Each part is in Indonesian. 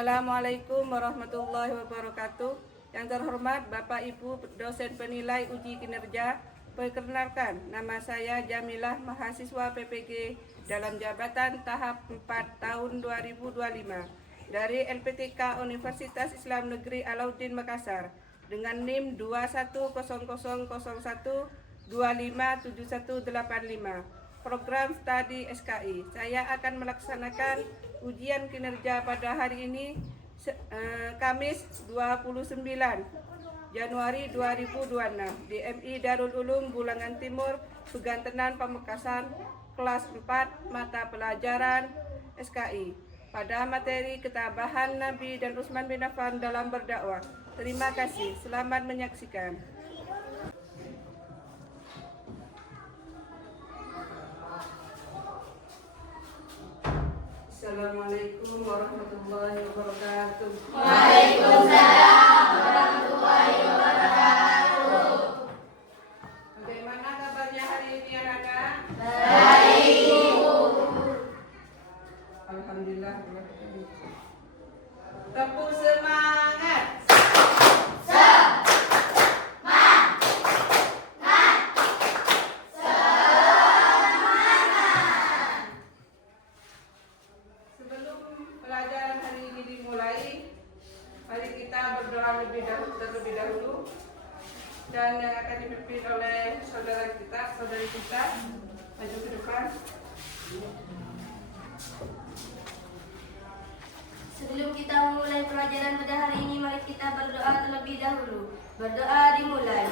Assalamualaikum warahmatullahi wabarakatuh. Yang terhormat Bapak Ibu dosen penilai uji kinerja, perkenalkan nama saya Jamilah, mahasiswa PPG dalam jabatan tahap 4 tahun 2025 dari LPTK Universitas Islam Negeri Alauddin Makassar dengan NIM 210001257185 program studi SKI. Saya akan melaksanakan ujian kinerja pada hari ini Kamis 29 Januari 2026 di MI Darul Ulum Bulangan Timur, Pegantenan, Pamekasan, kelas 4 mata pelajaran SKI pada materi ketabahan Nabi dan Utsman bin Affan dalam berdakwah. Terima kasih, selamat menyaksikan. Assalamualaikum warahmatullahi wabarakatuh. Waalaikumsalam warahmatullahi wabarakatuh. Bagaimana kabarnya hari ini anak-anak? Baik, Ibu. Alhamdulillah. Tepuk semangat. Pelajaran hari ini dimulai, mari kita berdoa terlebih dahulu, dan yang akan dipimpin oleh saudari kita, maju ke depan. Sebelum kita memulai pelajaran pada hari ini, mari kita berdoa terlebih dahulu. Berdoa dimulai.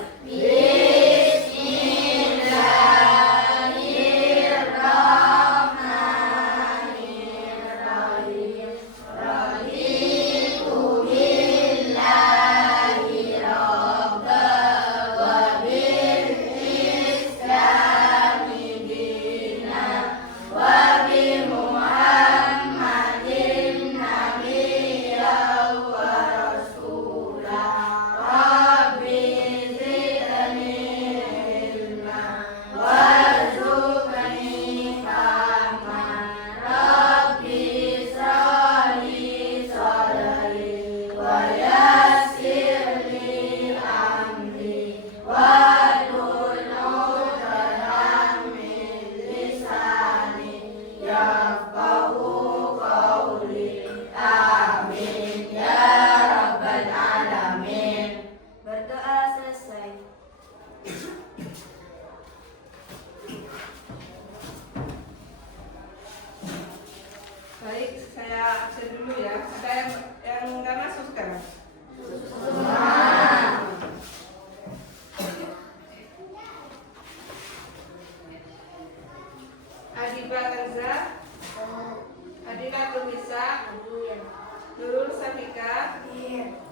Baik, saya absen dulu ya. Ada yang nggak masuk sekarang? Adiba Kanza, Adila Tumisa, Nurul Safika,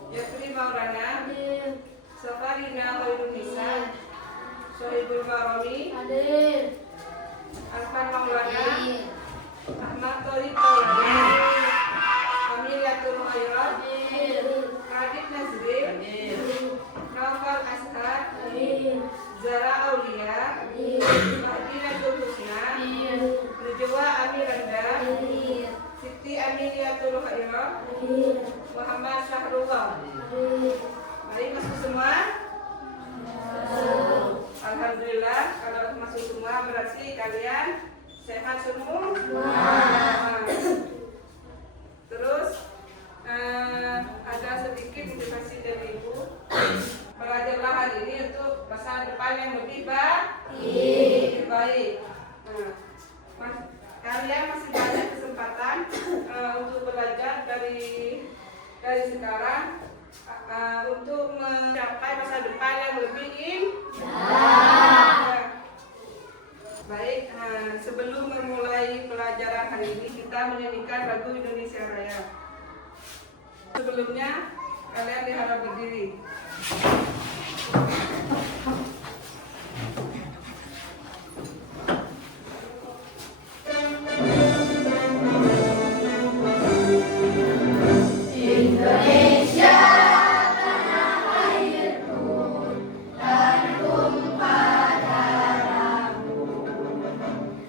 Yakri Maulana, Safarina Khairunisa, Sohibul Maromi, Alfan Maulana, Ahmad Tori Maulana, Amilatul Khairat, Radit Nazri, Naufal Ashar, Zara Aulia, Mahdinatul Husna, Nujwa Amiranda, Siti Aminiatul Khairat, Muhammad Syahrullah. Mari masuk semua. Alhamdulillah, kalau masuk semua berarti kalian sehat semua. Terus ada sedikit motivasi dari Ibu. Belajarlah hari ini untuk masa depan yang lebih baik. Kalian masih banyak kesempatan untuk belajar dari sekarang untuk mencapai masa depan yang lebih indah. Baik, sebelum memulai pelajaran hari ini kita menyanyikan lagu Indonesia Raya. Sebelumnya kalian diharap berdiri.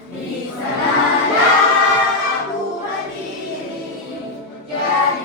Di sana aku berdiri, jadi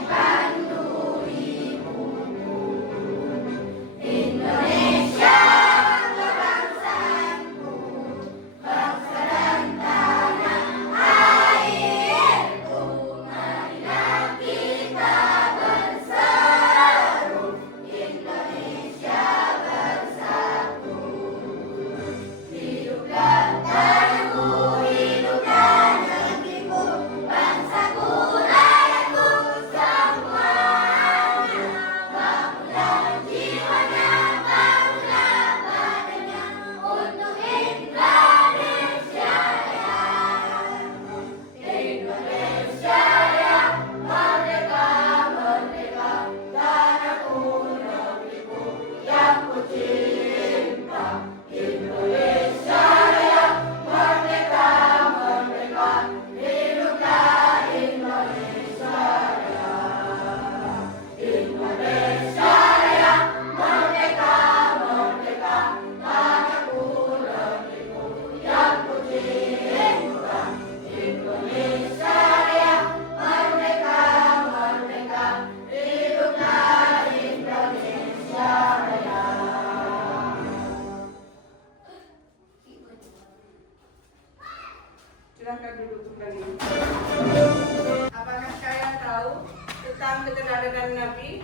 tentang keteladanan Nabi?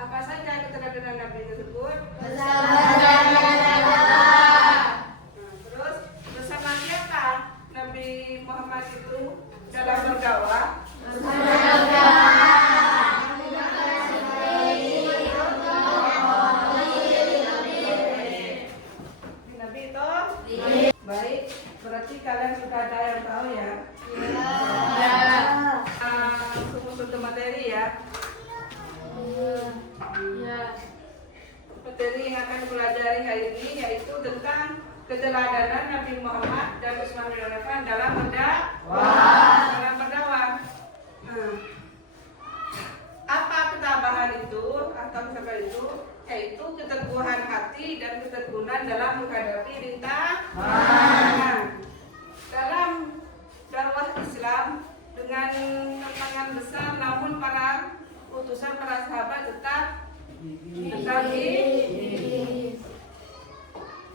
Apa saja keteladanan Nabi tersebut? Terus bersama siapa Nabi Muhammad itu dalam berdakwah? Nabi itu? Baik, berarti kalian sudah ada yang tahu ya? Langsung masuk ke materi ya. Materi yang akan pelajari hari ini yaitu tentang keteladanan Nabi Muhammad dan Utsman bin Affan dalam berdakwah. Apa ketabahan itu atau kesabaran itu? Yaitu keteguhan hati dan ketekunan dalam menghadapi rintangan. Dalam dakwah Islam dengan tantangan besar, namun para utusan para sahabat tetap gigih.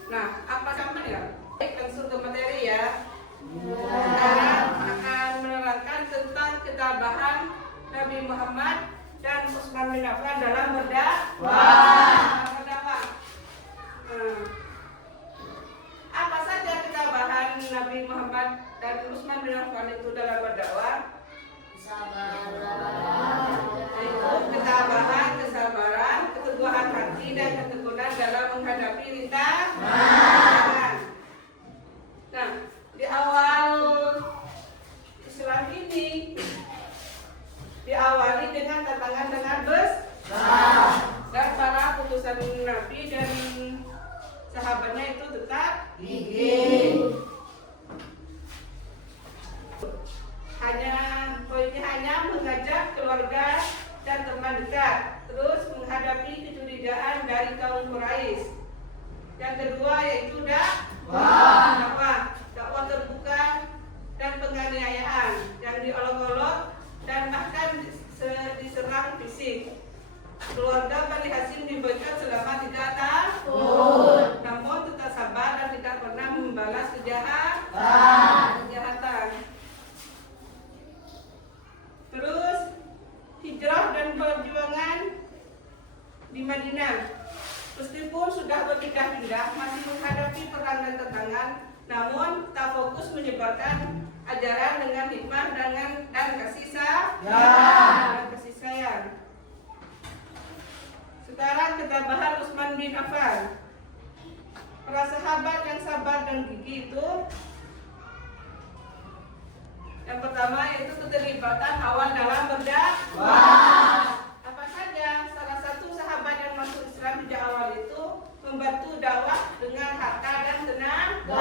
Nah, apa sama ya? Baik, langsung ke materi ya. Sekarang akan menerangkan tentang ketabahan Nabi Muhammad dan Utsman bin Affan dalam berdakwah. Apa saja ketabahan Nabi Muhammad dan Utsman bin Affan itu dalam berdakwah? Yaitu ketabahan, kesabaran, keteguhan hati dan ketekunan dalam menghadapi rintangan. Nah, di awal Islam ini diawali dengan tantangan besar dan para putusan Nabi dan sahabatnya itu tetap gigih. Poinnya hanya mengajak keluarga dan teman dekat, terus menghadapi kecurigaan dari kaum Quraisy. Yang kedua yaitu dakwah terbuka dan penganiayaan yang diolok-olok dan bahkan diserang fisik. Keluarga Bani Hashim diboikot selama 3 tahun, namun tetap sabar dan tidak pernah membalas kejahatan. Terus hijrah dan perjuangan di Madinah. Meskipun sudah berpindah-pindah, masih menghadapi perang dan tantangan, namun tak fokus menyebarkan ajaran dengan hikmah dan kasih sayang. Sekarang ketabahan Utsman bin Affan. Para sahabat yang sabar dan gigih itu, yang pertama yaitu keterlibatan awal dalam berdakwah. Apa saja? Salah satu sahabat yang masuk Islam sejak awal itu membantu dakwah dengan harta dan tenaga.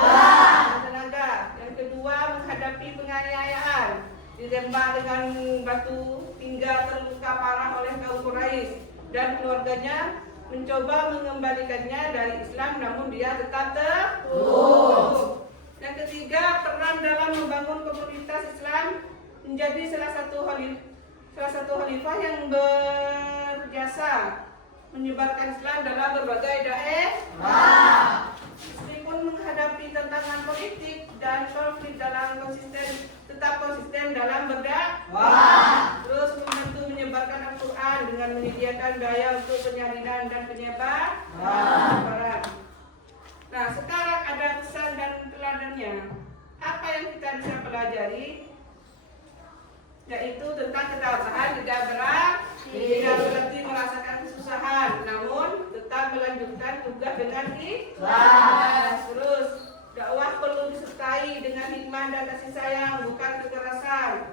Yang kedua, menghadapi penganiayaan, ditembak dengan batu hingga terluka parah oleh kaum Quraisy, dan keluarganya mencoba mengembalikannya dari Islam, namun dia tetap teguh. Yang ketiga, peran dalam membangun komunitas Islam, menjadi salah satu khalifah yang berjasa menyebarkan Islam dalam berbagai daerah. Meskipun menghadapi tantangan politik dan konflik tetap konsisten dalam berdakwah. Terus membantu menyebarkan Al-Quran dengan menyediakan daya untuk penyalinan dan penyebaran. Nah, sekarang ada pesan dan teladannya. Apa yang kita bisa pelajari? Yaitu tentang ketabahan tidak berarti merasakan kesusahan, namun tetap melanjutkan tugas dengan ikhlas. Terus dakwah perlu disertai dengan hikmah dan kasih sayang, bukan kekerasan.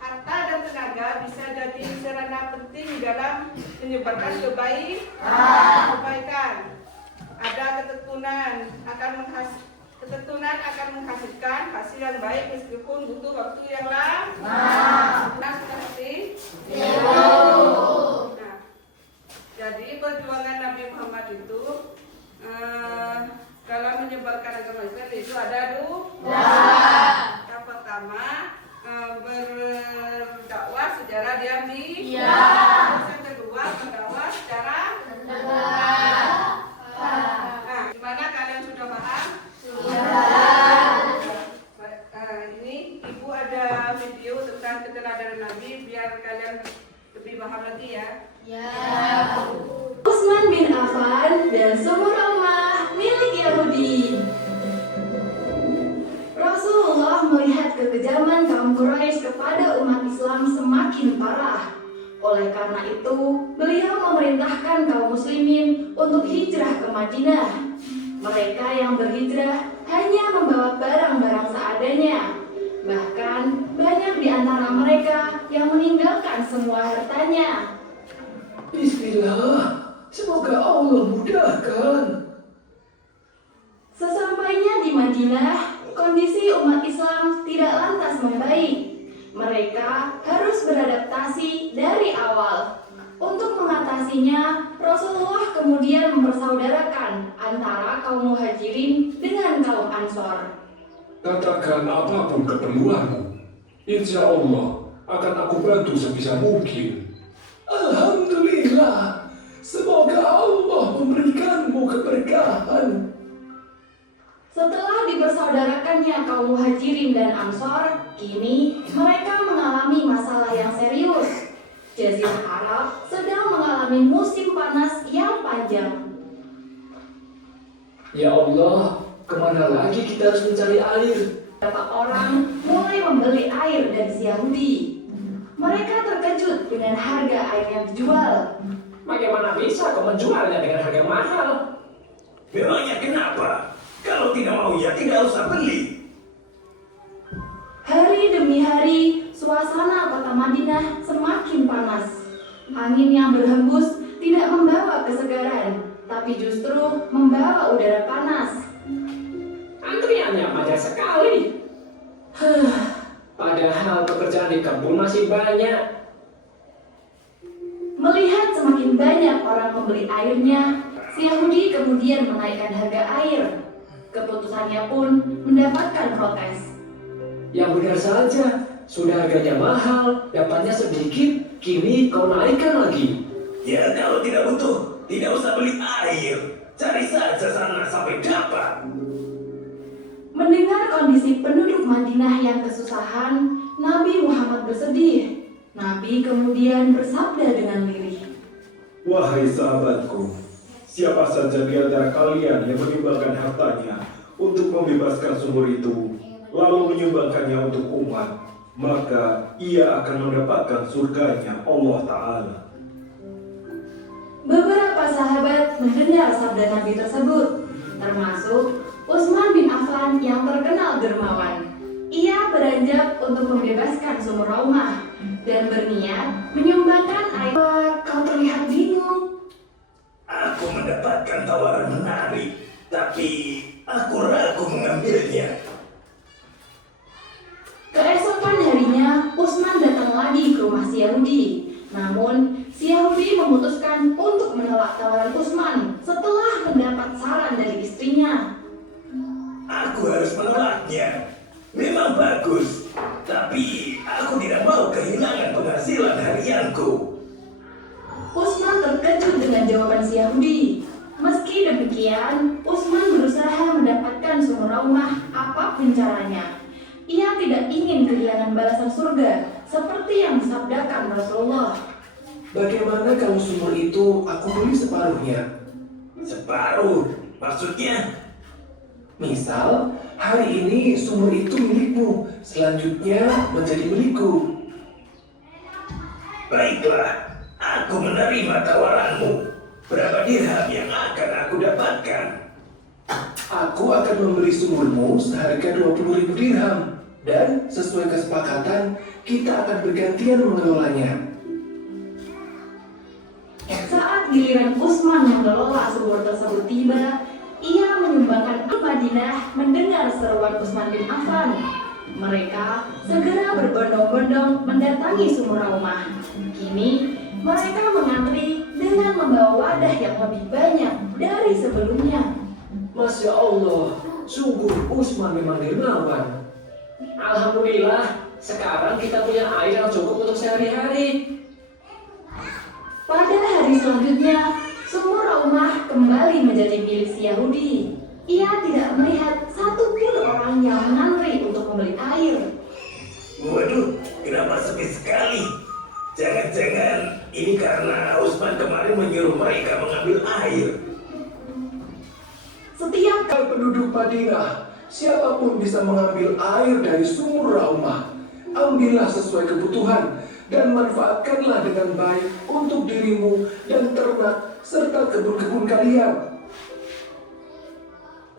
Harta dan tenaga bisa jadi sarana penting dalam menyebarkan kebaikan. Ada ketekunan akan menghasilkan hasil yang baik meskipun butuh waktu yang lama. Seperti jadi perjuangan Nabi Muhammad itu dalam menyebarkan agama Islam itu ada dua. Yang pertama berdakwah secara diam-diam. Yang kedua berdakwah secara gimana kalian sudah paham? Sudah. Ini ibu ada video tentang tentang keteladanan Nabi biar kalian lebih paham lagi ya. Ya. Utsman bin Affan dan sumur rumah milik Yahudi. Rasulullah melihat kekejaman kaum Quraisy kepada umat Islam semakin parah. Oleh karena itu, beliau memerintahkan kaum muslimin untuk hijrah ke Madinah. Mereka yang berhijrah hanya membawa barang-barang seadanya. Bahkan banyak di antara mereka yang meninggalkan semua hartanya. Bismillah, semoga Allah mudahkan. Sesampainya di Madinah, kondisi umat Islam tidak lantas membaik. Mereka harus beradaptasi dari awal. Untuk mengatasinya, Rasulullah kemudian mempersaudarakan antara kaum muhajirin dengan kaum ansor. Katakan apapun keperluanmu. Insya Allah akan aku bantu sebisa mungkin. Alhamdulillah, semoga Allah memberikanmu keberkahan. Setelah dipersaudarakannya kaum muhajirin dan ansor, kini mereka mengalami masalah yang serius. Jazirah Arab sedang mengalami musim panas yang panjang. Ya Allah, kemana lagi kita harus mencari air? Beberapa orang mulai membeli air dari si Yahudi. Mereka terkejut dengan harga air yang dijual. Bagaimana bisa kau menjualnya dengan harga mahal? Memangnya kenapa? Kalau tidak mau ya tidak usah beli. Hari demi hari, suasana kota Madinah semakin panas. Angin yang berhembus tidak membawa kesegaran, tapi justru membawa udara panas. Antriannya panjang sekali. Padahal pekerjaan di kebun masih banyak. Melihat semakin banyak orang membeli airnya, si Yahudi kemudian menaikkan harga air. Keputusannya pun mendapatkan protes. Yang benar saja, sudah harganya mahal, dapatnya sedikit, kini kau naikkan lagi. Ya kalau tidak butuh, tidak usah beli air. Cari saja sana sampai dapat. Mendengar kondisi penduduk Madinah yang kesusahan, Nabi Muhammad bersedih. Nabi kemudian bersabda dengan lirih. Wahai sahabatku, siapa saja di antara kalian yang menyumbangkan hartanya untuk membebaskan sumur itu, lalu menyumbangkannya untuk umat, maka ia akan mendapatkan surganya Allah Ta'ala. Beberapa sahabat mendengar sabda Nabi tersebut, termasuk Utsman bin Affan yang terkenal dermawan. Ia beranjak untuk membebaskan sumur Raumah dan berniat menyumbangkan air. Kau terlihat bingung. Aku mendapatkan tawaran menarik, tapi aku ragu mengambilnya. Keesokan harinya, Utsman datang lagi ke rumah si Yahudi. Namun, si Yahudi memutuskan untuk menolak tawaran Utsman setelah mendapat saran dari istrinya. Aku harus menolaknya. Memang bagus, tapi aku tidak mau kehilangan penghasilan harianku. Utsman terkejut dengan jawaban si Yahudi. Meski demikian, Utsman berusaha mendapatkan sumur Raumah apapun caranya. Ia tidak ingin kehilangan balasan surga seperti yang disabdakan Rasulullah. Bagaimana kalau sumur itu aku beli separuhnya? Separuh? Maksudnya? Misal, hari ini sumur itu milikmu, selanjutnya menjadi milikku. Baiklah, aku menerima tawaranmu. Berapa dirham yang akan aku dapatkan? Aku akan memberi sumurmu seharga 20.000 dirham. Dan sesuai kesepakatan, kita akan bergantian mengelolanya. Saat giliran Utsman mengelola sumur tersebut tiba, ia menyumbangkan Madinah mendengar seruan Utsman bin Affan. Mereka segera berbondong-bondong mendatangi sumur Raumah. Kini, mereka mengantri dengan membawa wadah yang lebih banyak dari sebelumnya. Masya Allah, sungguh Utsman memang dermawan. Alhamdulillah, sekarang kita punya air yang cukup untuk sehari-hari. Pada hari selanjutnya, sumur Raumah kembali menjadi milik si Yahudi. Ia tidak melihat satupun orang yang mengantri untuk membeli air. Waduh, kenapa sepi sekali? Jangan-jangan ini karena Usman kemarin menyuruh mereka mengambil air. Setiap Penduduk Madinah, siapapun bisa mengambil air dari sumur Raumah. Ambillah sesuai kebutuhan dan manfaatkanlah dengan baik untuk dirimu dan ternak serta kebun-kebun kalian.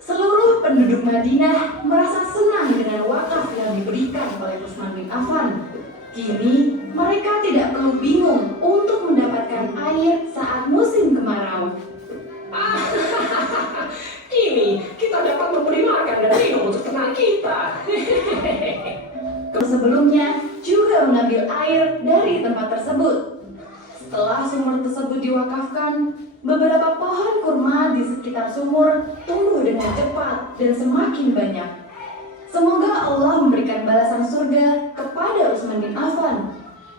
seluruh penduduk Madinah merasa senang dengan wakaf yang diberikan oleh Utsman bin Affan. Kini mereka tidak perlu bingung untuk mendapatkan air saat musim kemarau. Kini kita dapat memberi makan dan minum untuk ternak kita. Sebelumnya juga mengambil air dari tempat tersebut. Setelah sumur tersebut diwakafkan, beberapa pohon kurma di sekitar sumur tumbuh dengan cepat dan semakin banyak. Semoga Allah memberikan balasan surga kepada Utsman bin Affan.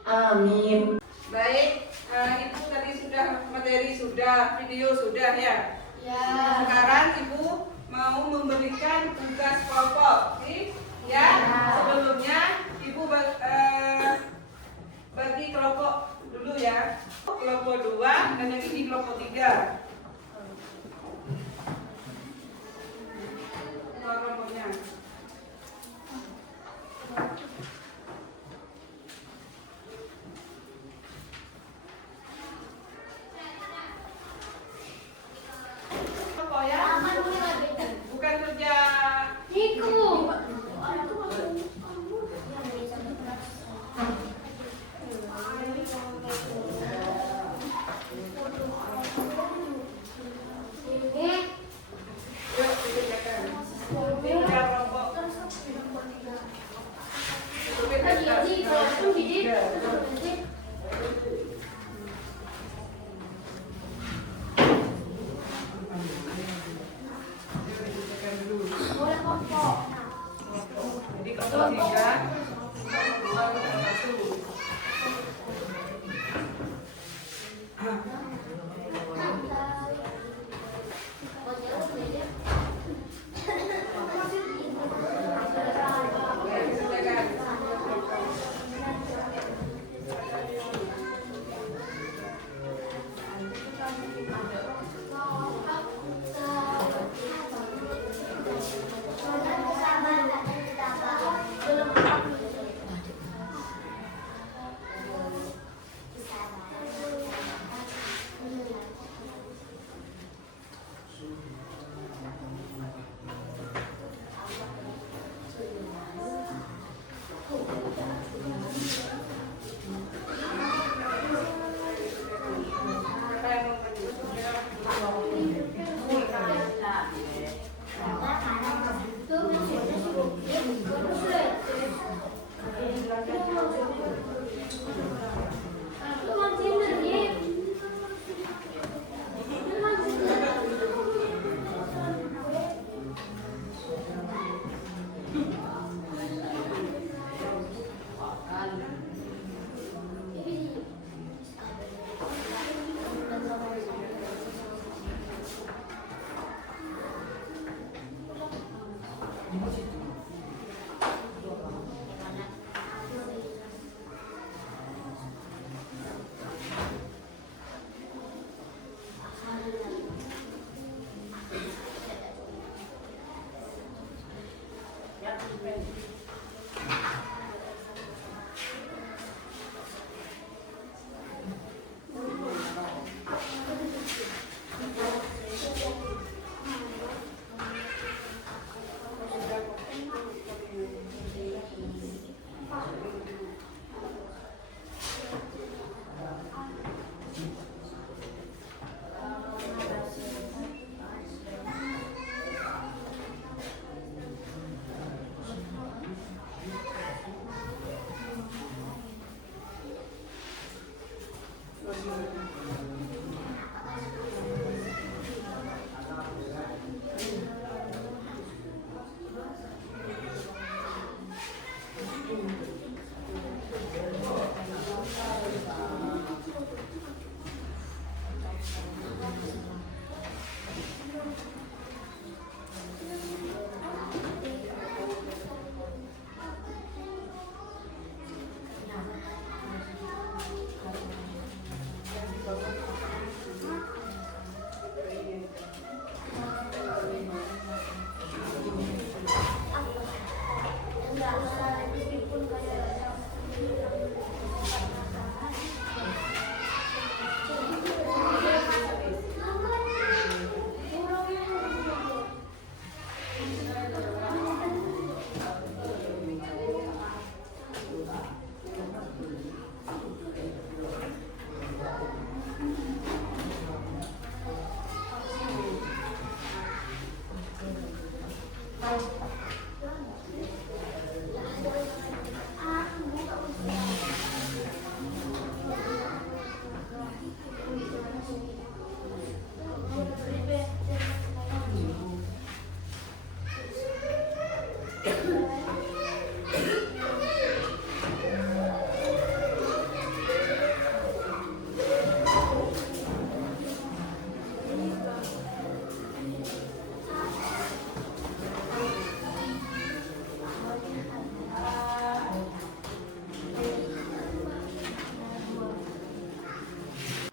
Amin. Baik, Ibu tadi sudah materi, sudah video, sudah ya. Ya. Sekarang Ibu mau memberikan tugas kelompok, ya. Sebelumnya Ibu bagi kelompok dulu ya. Kelompok 2 dan yang ini kelompok 3. Kelompoknya. Apa ya? Bukan kerja yuk dikerjakan. Ini kelompok. Jadi kelompok 3 baru satu.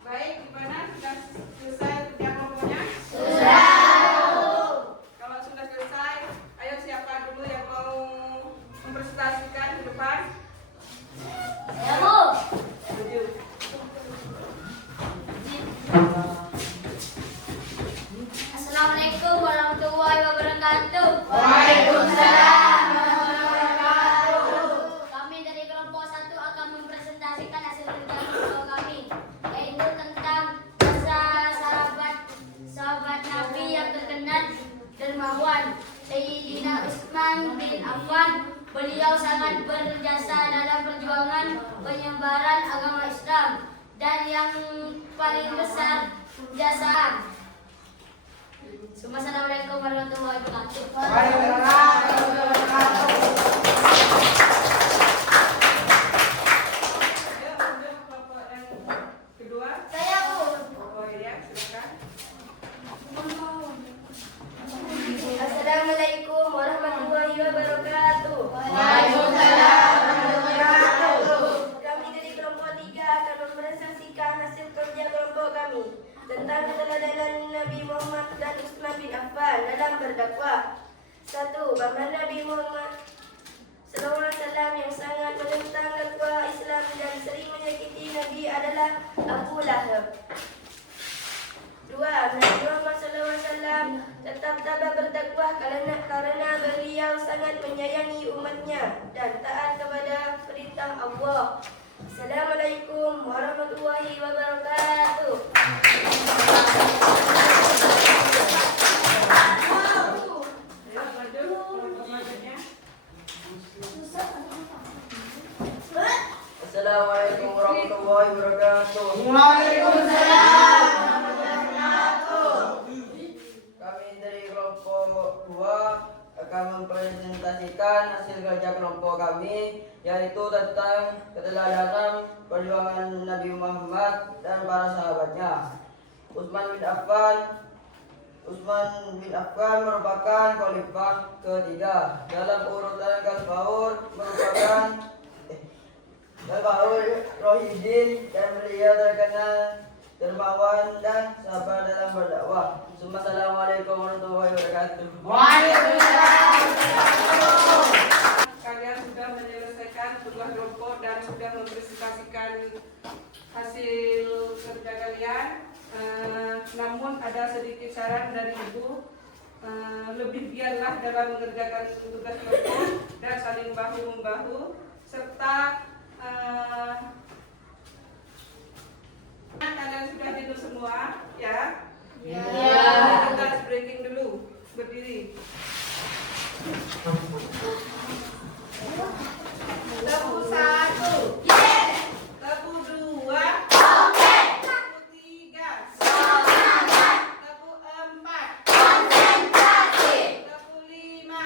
Baik, gimana? Sudah selesai kerja kelompoknya? Sudah. Kalau sudah selesai, ayo siapa dulu yang mau mempresentasikan ke depan? Ya, Bu. Setuju. Assalamualaikum warahmatullahi wabarakatuh. Waalaikumsalam. Kami dari kelompok 1 akan mempresentasikan hasil kerja kelompok kami, yaitu tentang kisah sahabat Nabi yang terkenal dermawan, Sayyidina Utsman bin Affan. Beliau sangat berjasa dalam perjuangan penyebaran agama Islam dan yang paling besar jasa. Assalamualaikum warahmatullahi wabarakatuh. Ayo, untuk kelompok yang kedua. Saya, Bu. Oh ya, silakan. Assalamualaikum warahmatullahi wabarakatuh. Kami dari kelompok 3 akan mempresentasikan hasil kerja kelompok kami tentang keteladanan Nabi Muhammad dan Utsman bin Affan dalam berdakwah. 1. Paman Nabi Muhammad SAW yang sangat menentang dakwah Islam dan sering menyakiti Nabi adalah Abu Lahab. 2. Nabi Muhammad SAW tetap tabah berdakwah karena beliau sangat menyayangi umatnya dan taat kepada perintah Allah. Assalamualaikum warahmatullahi wabarakatuh. Ayo, maju kelompok selanjutnya. Assalamualaikum warahmatullahi wabarakatuh. Kami dari kelompok 2 akan mempresentasikan hasil kerja kelompok kami, yaitu tentang keteladanan perjuangan Nabi Muhammad dan para sahabatnya. Utsman bin Affan merupakan khalifah ketiga dalam urutan Khalifahur merupakan Rohidin, dan beliau terkenal dermawan dan sabar dalam berdakwah. Assalamualaikum warahmatullahi wabarakatuh. Kalian sudah menyelesaikan tugas kelompok dan sudah mempresentasikan hasil kerja kalian. Namun ada sedikit saran dari Ibu, lebih giatlah dalam mengerjakan tugas kelompok dan saling bahu-membahu, serta kalian sudah tidur semua, ya? Ya. Kita breaking dulu, berdiri. Tepu 1. Tepu 2. Tepu 3. Tepu 4. Tepu 5.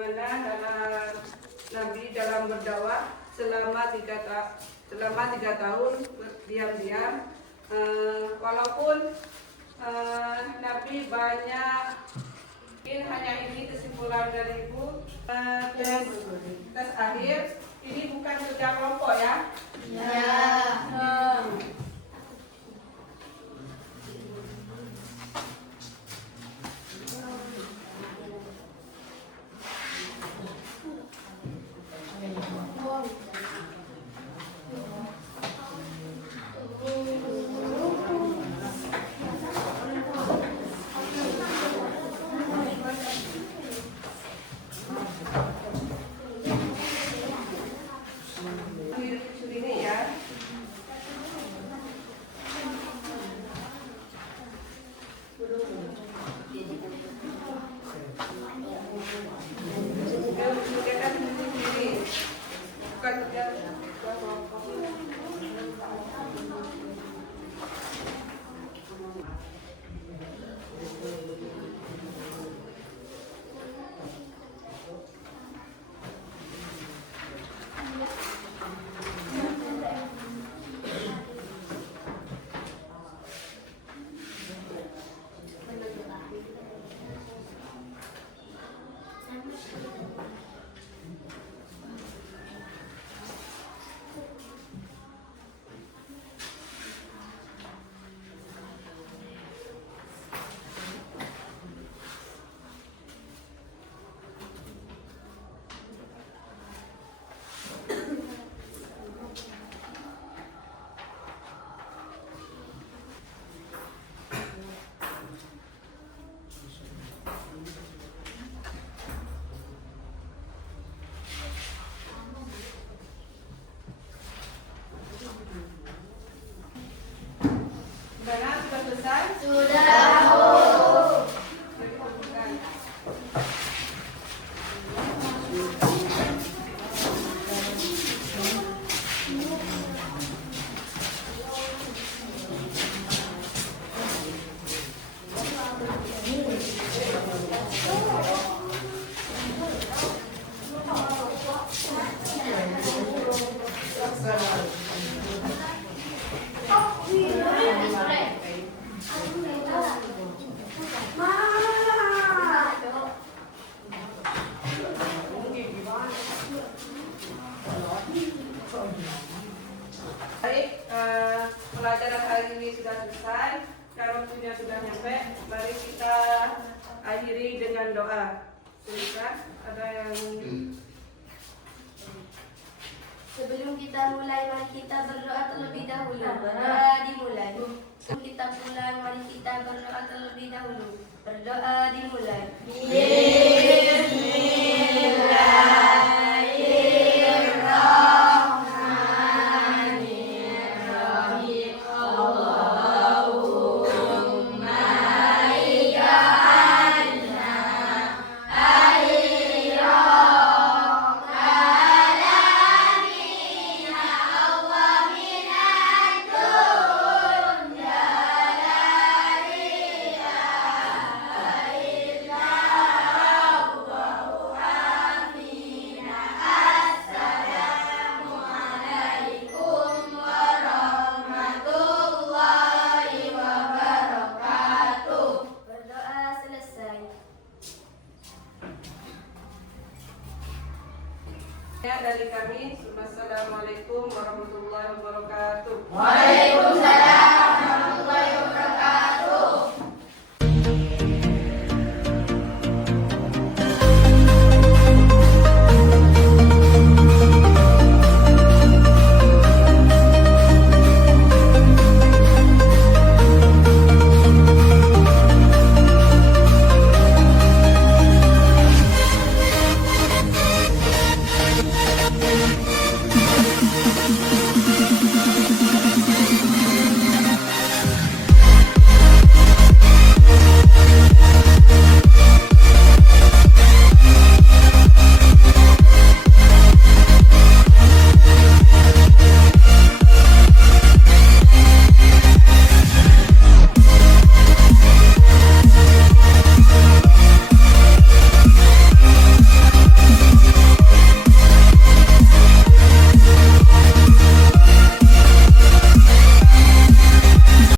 mana Nabi dalam berdakwah selama 3 tahun diam-diam, walaupun Nabi banyak, mungkin hanya ini kesimpulan dari Ibu. Tes akhir ini bukan kerja kelompok ya? Ya. Ini ya. Sudah selesai? Sudah. Baik, pelajaran hari ini sudah selesai. Kalau waktunya sudah nyampe, mari kita akhiri dengan doa. Silakan, ada yang Sebelum kita mulai, mari kita berdoa terlebih dahulu. Berdoa dimulai. Sebelum kita pulang, mari kita berdoa terlebih dahulu. Berdoa dimulai. dari kami. Wassalamualaikum warahmatullahi wabarakatuh. Waalaikumsalam.